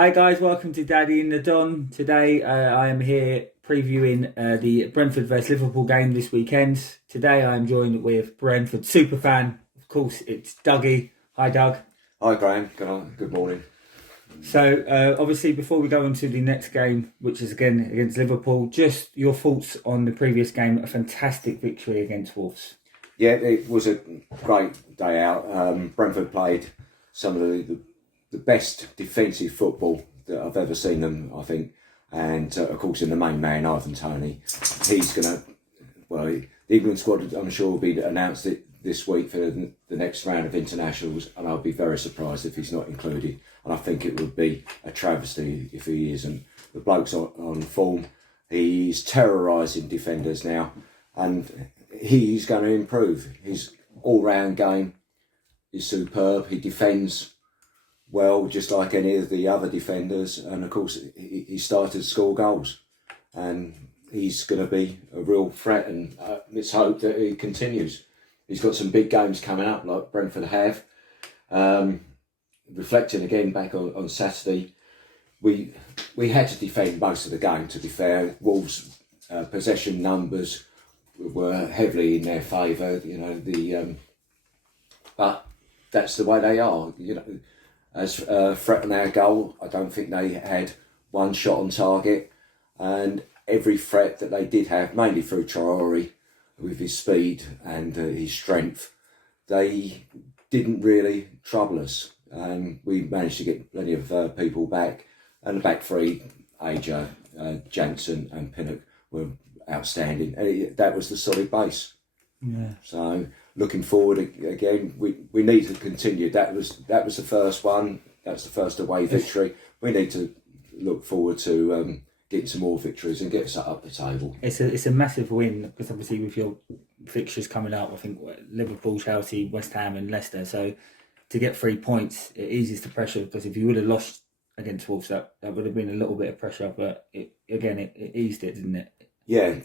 Hi guys, welcome to Daddy and the Don. Today I am here previewing the Brentford vs Liverpool game this weekend. Today I am joined with Brentford superfan. Of course, it's Dougie. Hi Doug. Hi Graham, good morning. So obviously before we go on to the next game, which is again against Liverpool, just your thoughts on the previous game, a fantastic victory against Wolves. Yeah, it was a great day out. Brentford played some of the best defensive football that I've ever seen them, I think. And of course, in the main man, Ivan Toney, he's going to, the England squad, I'm sure, will be announced this week for the next round of internationals. And I'll be very surprised if he's not included. And I think it would be a travesty if he isn't. The bloke's on form. He's terrorising defenders now. And he's going to improve. His all-round game is superb. He defends well, just like any of the other defenders, and of course he started to score goals, and he's going to be a real threat, and let's hope that he continues. He's got some big games coming up, like Brentford have. Reflecting again back on Saturday, we had to defend most of the game, to be fair. Wolves' possession numbers were heavily in their favour, but that's the way they are, As threat on our goal, I don't think they had one shot on target, and every threat that they did have, mainly through Traore, with his speed and his strength, they didn't really trouble us. We managed to get plenty of people back, and the back three, AJ, Jansen and Pinnock, were outstanding. That was the solid base. Yeah. So looking forward again, we need to continue. That was the first one. That's the first away victory. We need to look forward to getting some more victories and get us up the table. It's a massive win, because obviously with your fixtures coming up, I think Liverpool, Chelsea, West Ham and Leicester. So to get 3 points, it eases the pressure, because if you would have lost against Wolves, that would have been a little bit of pressure. But it eased it, didn't it? Yeah,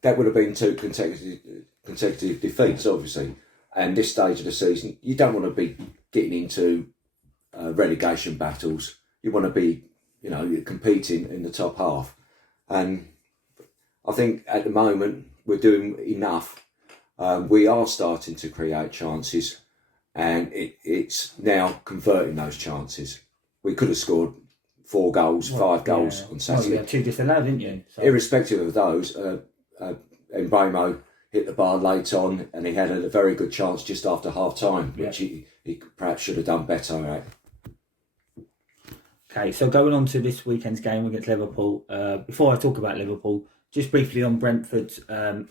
that would have been two consecutive defeats, obviously. And this stage of the season, you don't want to be getting into relegation battles. You want to be, competing in the top half. And I think at the moment we're doing enough. We are starting to create chances, and it's now converting those chances. We could have scored 4 goals, 5 goals on Saturday. You had 2 disallowed, didn't you? So. Irrespective of those, Mbemo hit the bar late on, and he had a very good chance just after half time, which he perhaps should have done better at. Okay, so going on to this weekend's game against Liverpool, before I talk about Liverpool, just briefly on Brentford,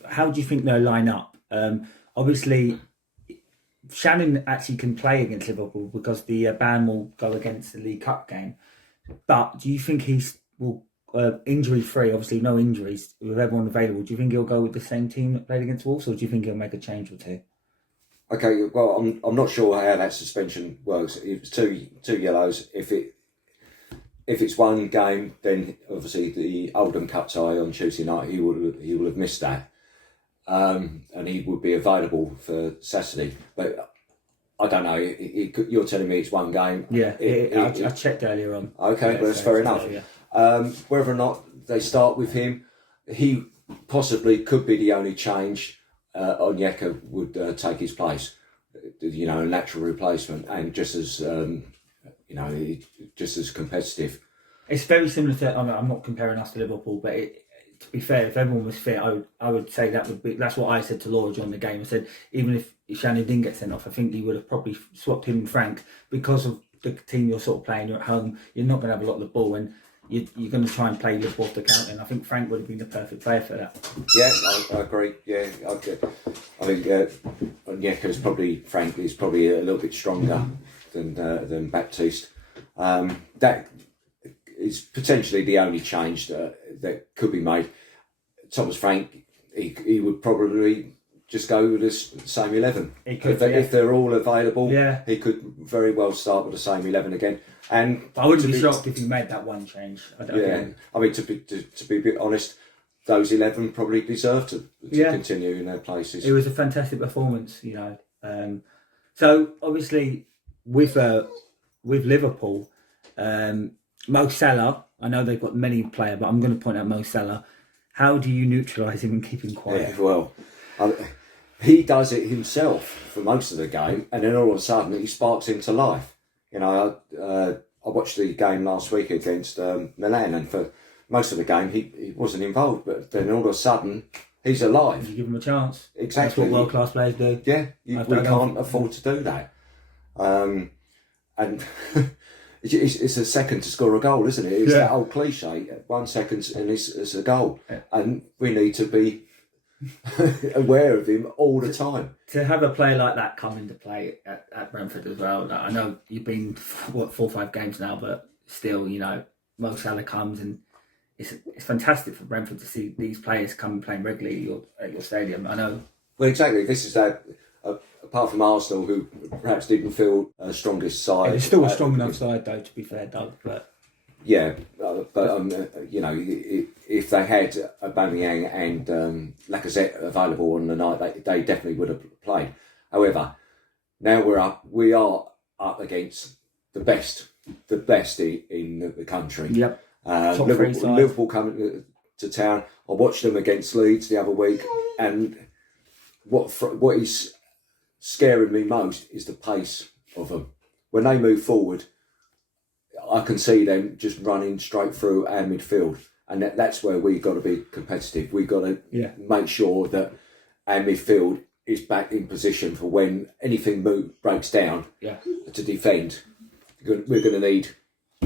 how do you think they'll line up? Obviously, Shannon actually can play against Liverpool because the ban will go against the League Cup game. But do you think he's injury free? Obviously, no injuries with everyone available. Do you think he'll go with the same team that played against Wolves, or do you think he'll make a change or two? Okay, well, I'm not sure how that suspension works. It was two yellows. If it's one game, then obviously the Oldham Cup tie on Tuesday night, he will have missed that, and he would be available for Saturday. But I don't know. You're telling me it's one game. Yeah, I checked earlier on. Okay, well, that's fair enough. Whether or not they start with him, he possibly could be the only change. Onyeka would take his place, a natural replacement, and just as just as competitive. It's very similar to. I'm not comparing us to Liverpool, but to be fair, if everyone was fit, I would say that's what I said to Laura during the game. I said even if Shannon didn't get sent off, I think he would have probably swapped him and Frank, because of the team you're sort of playing. You're at home. You're not going to have a lot of the ball, and you're going to try and play Liverpool off the counter. And I think Frank would have been the perfect player for that. Yeah, I agree. Yeah, I think Onyeka's Frank is probably a little bit stronger than Baptiste. That is potentially the only change that could be made. Thomas Frank, he would probably just go with the same 11. If they're all available, he could very well start with the same 11 again. And I wouldn't be shocked if he made that one change. I mean, to be a bit honest, those 11 probably deserve to continue in their places. It was a fantastic performance, So obviously with Liverpool, Mo Salah, I know they've got many players, but I'm going to point out Mo Salah. How do you neutralise him and keep him quiet? Yeah, well, he does it himself for most of the game, and then all of a sudden he sparks into life. You know, I watched the game last week against Milan, and for most of the game he wasn't involved, but then all of a sudden he's alive. You give him a chance. Exactly. That's what world-class players do. Yeah, we can't afford to do that. And it's a second to score a goal, isn't it? It's that old cliche, 1 second and it's a goal. Yeah. And we need to be aware of him all the time. To have a player like that come into play at Brentford as well. Like, I know you've been, 4 or 5 games now, but still, you know, Mo Salah comes, and it's fantastic for Brentford to see these players come and playing regularly at your stadium. I know. Well, exactly. This is that. Apart from Arsenal, who perhaps didn't feel strongest side. It's still a strong enough side, though, to be fair, Doug. But yeah, you know, if they had Aubameyang and Lacazette available on the night, they definitely would have played. However, now we are up against the best in the country. Yep. Liverpool coming to town. I watched them against Leeds the other week, and what is scaring me most is the pace of them. When they move forward, I can see them just running straight through our midfield, and that's where we've got to be competitive. We've got to make sure that our midfield is back in position for when anything breaks down to defend. We're going to need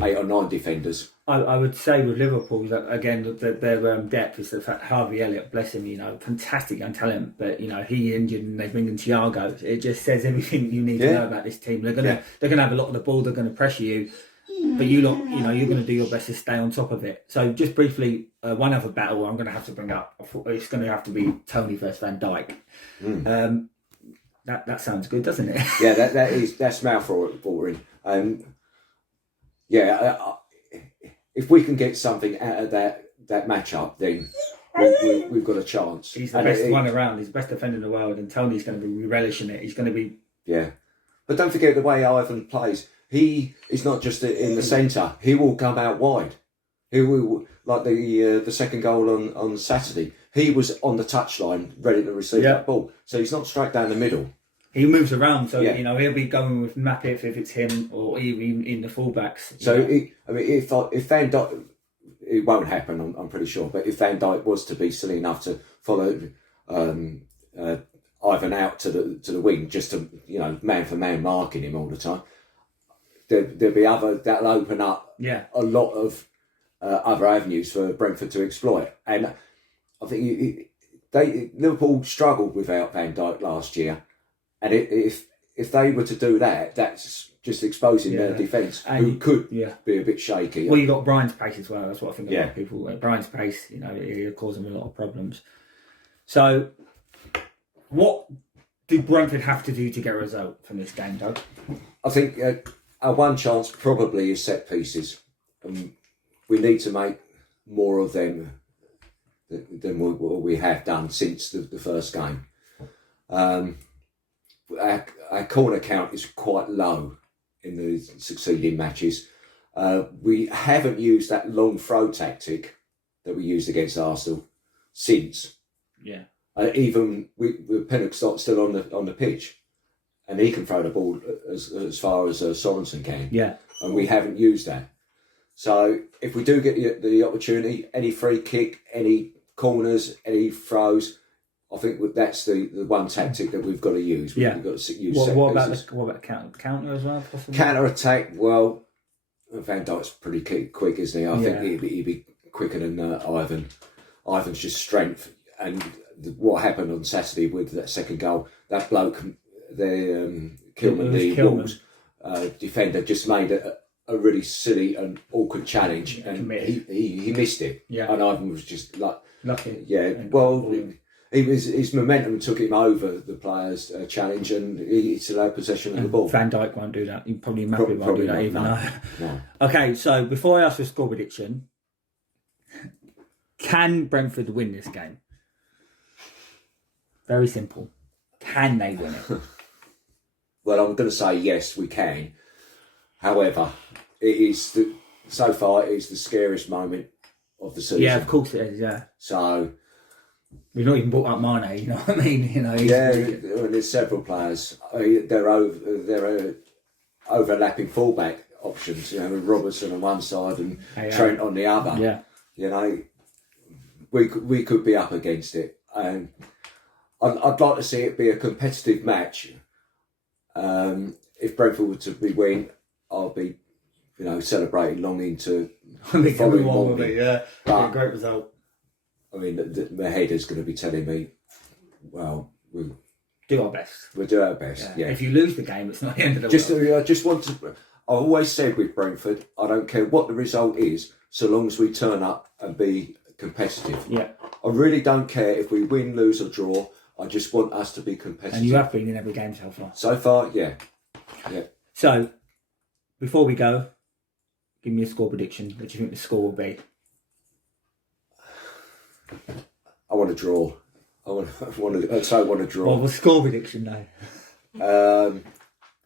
8 or 9 defenders. I would say with Liverpool that again their depth is the fact Harvey Elliott, bless him, you know, fantastic young talent, but you know he injured and they bring in Thiago. It just says everything you need to know about this team. They're gonna have a lot of the ball. They're gonna pressure you, but you're gonna do your best to stay on top of it. So just briefly, one other battle I'm gonna have to bring up. It's gonna have to be Tony versus Van Dijk. That sounds good, doesn't it? Yeah, that's mouth-watering. If we can get something out of that matchup, then we've got a chance. He's the best one around. He's the best defender in the world, and Tony's going to be relishing it. He's going to be... Yeah. But don't forget the way Ivan plays. He is not just in the centre. He will come out wide. He will, like the second goal on Saturday. He was on the touchline, ready to receive that ball. So he's not straight down the middle. He moves around, so you know he'll be going with Mappy if it's him, or even in the fullbacks. So if Van Dijk, it won't happen, I'm pretty sure. But if Van Dijk was to be silly enough to follow Ivan out to the wing, just to man for man marking him all the time, there'll be that'll open up a lot of other avenues for Brentford to exploit. And I think Liverpool struggled without Van Dijk last year. And if they were to do that, that's just exposing their defence, who could be a bit shaky. Well, you got Brian's pace as well. That's what I think a lot of people. Brian's pace, it caused them a lot of problems. So, what do Brentford have to do to get a result from this game, Doug? I think our one chance probably is set pieces. We need to make more of them than what we have done since the first game. Our corner count is quite low in the succeeding matches. We haven't used that long throw tactic that we used against Arsenal since. Yeah. Even with Pennock's still on the pitch, and he can throw the ball as far as Sorensen can. Yeah. And we haven't used that. So if we do get the opportunity, any free kick, any corners, any throws, I think that's the one tactic that we've got to use. We've got to use what about the counter as well? Possibly? Counter attack. Well, Van Dijk's pretty quick, isn't he? I think he'd be quicker than Ivan. Ivan's just strength. And what happened on Saturday with that second goal, that bloke, Kilman, the Wolves defender, just made a really silly and awkward challenge, and he missed it. Yeah. And Ivan was just like lucky. Yeah. Well. His momentum took him over the players' challenge, and he still had possession of the ball. Van Dijk won't do that. Probably Mappy won't do that either. No. Okay, so before I ask for score prediction, can Brentford win this game? Very simple. Can they win it? Well, I'm going to say yes, we can. However, it is so far it's the scariest moment of the season. Yeah, of course it is. Yeah. So we've not even brought up Mane. You know what I mean? You know. There's several players. They're overlapping fullback options. You know, with Robertson on one side and Trent on the other. Yeah. You know, we could be up against it, and I'd like to see it be a competitive match. If Brentford were to win, I'll be, celebrating long into the following morning. Yeah, a great result. I mean, my head is going to be telling me, well, we'll do our best. We'll do our best. Yeah. If you lose the game, it's not the end of the world. I just want to. I've always said with Brentford, I don't care what the result is, so long as we turn up and be competitive. Yeah. I really don't care if we win, lose, or draw. I just want us to be competitive. And you have been in every game so far. So far, yeah. So, before we go, give me a score prediction. What do you think the score will be? I want to draw. I want to draw. Well, the score prediction though.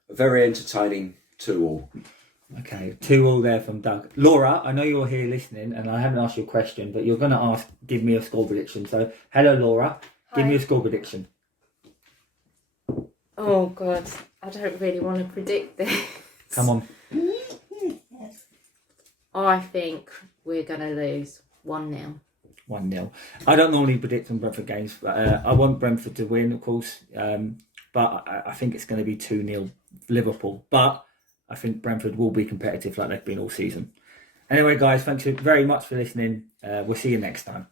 A very entertaining 2-2. Okay, 2-2 there from Doug. Laura, I know you're here listening, and I haven't asked you a question, but you're going to give me a score prediction. So, hello, Laura. Hi. Give me a score prediction. Oh God, I don't really want to predict this. Come on. I think we're going to lose 1-0. 1-0. I don't normally predict on Brentford games, but I want Brentford to win, of course. But I think it's going to be 2-0 Liverpool. But I think Brentford will be competitive like they've been all season. Anyway, guys, thanks very much for listening. We'll see you next time.